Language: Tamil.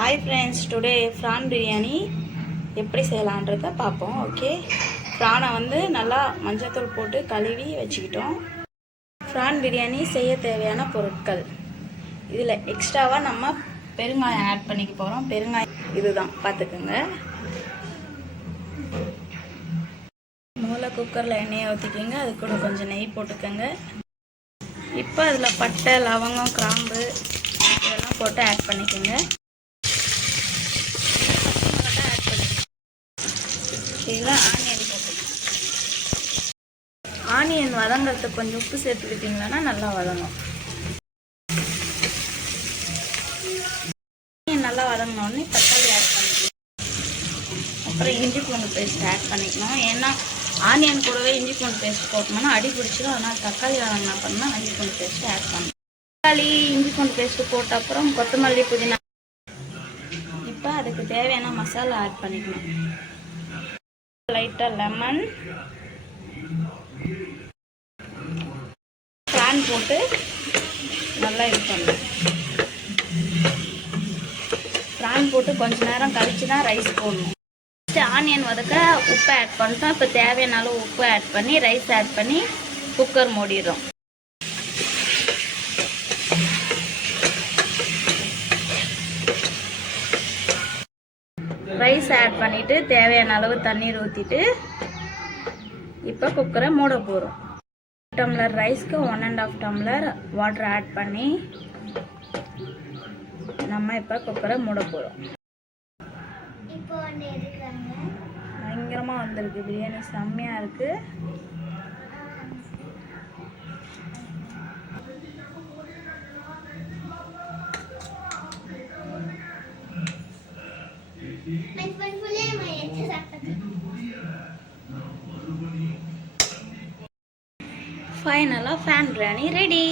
Hi friends, today prawn biryani எப்படி செய்யலாம்ன்றத பாப்போம். ஓகே, பிரானை வந்து நல்லா மஞ்சள் போட்டு கழுவி வச்சுக்கிட்டோம். பிரான் பிரியாணி செய்ய தேவையான பொருட்கள், இதில் எக்ஸ்ட்ராவாக நம்ம பெருங்காயம் ஆட் பண்ணிக்க போகிறோம். பெருங்காயம் இதுதான் பார்த்துக்குங்க. முதல்ல குக்கரில் எண்ணெயை ஊற்றிக்கிங்க, அது கூட கொஞ்சம் நெய் போட்டுக்கோங்க. இப்போ அதில் பட்டை, லவங்கம், கிராம்பு இதெல்லாம் போட்டு ஆட் பண்ணிக்கோங்க. ஆனியன் போட்டுக்கோங்க. ஆனியன் வதங்கிறதுக்கு கொஞ்சம் உப்பு சேர்த்துக்கிட்டிங்கன்னா நல்லா வதங்கும். ஆனியன் நல்லா வதங்கினோடனே தக்காளி ஆட் பண்ணிக்கணும். அப்புறம் இஞ்சி பூண்டு பேஸ்ட் ஆட் பண்ணிக்கணும். ஏன்னா ஆனியன் கூடவே இஞ்சி பூண்டு பேஸ்ட் போட்டோம்னா அடி பிடிச்சிடும். அதனால் தக்காளி வதங்கினா பண்ணால் இஞ்சி பூண்டு பேஸ்ட் ஆட் பண்ணணும். தக்காளி இஞ்சி பூண்டு பேஸ்ட்டு போட்ட அப்புறம் கொத்தமல்லி, புதினா. இப்போ அதுக்கு தேவையான மசாலா ஆட் பண்ணிக்கணும். லைட்டாக லெமன், பிரான் போட்டு நல்லா இது பண்ணணும். பிரான் போட்டு கொஞ்ச நேரம் கழிச்சு தான் ரைஸ் போடணும். ஆனியன் வதக்க உப்பு ஆட் பண்ணிட்டோம். இப்போ தேவையான அளவு உப்பு ஆட் பண்ணி ரைஸ் ஆட் பண்ணி குக்கர் மூடிடுறோம். ரைஸ் ஆட் பண்ணிவிட்டு தேவையான அளவு தண்ணீர் ஊற்றிட்டு இப்போ குக்கரை மூட போகிறோம். டம்ளர் ரைஸ்க்கு 1.5 டம்ளர் வாட்டர் ஆட் பண்ணி நம்ம இப்போ குக்கரை மூட போகிறோம். பயங்கரமாக வந்திருக்கு பிரியாணி, செம்மையாக இருக்குது. ஃபைனலாக ஃபேன் பிரியாணி ரெடி.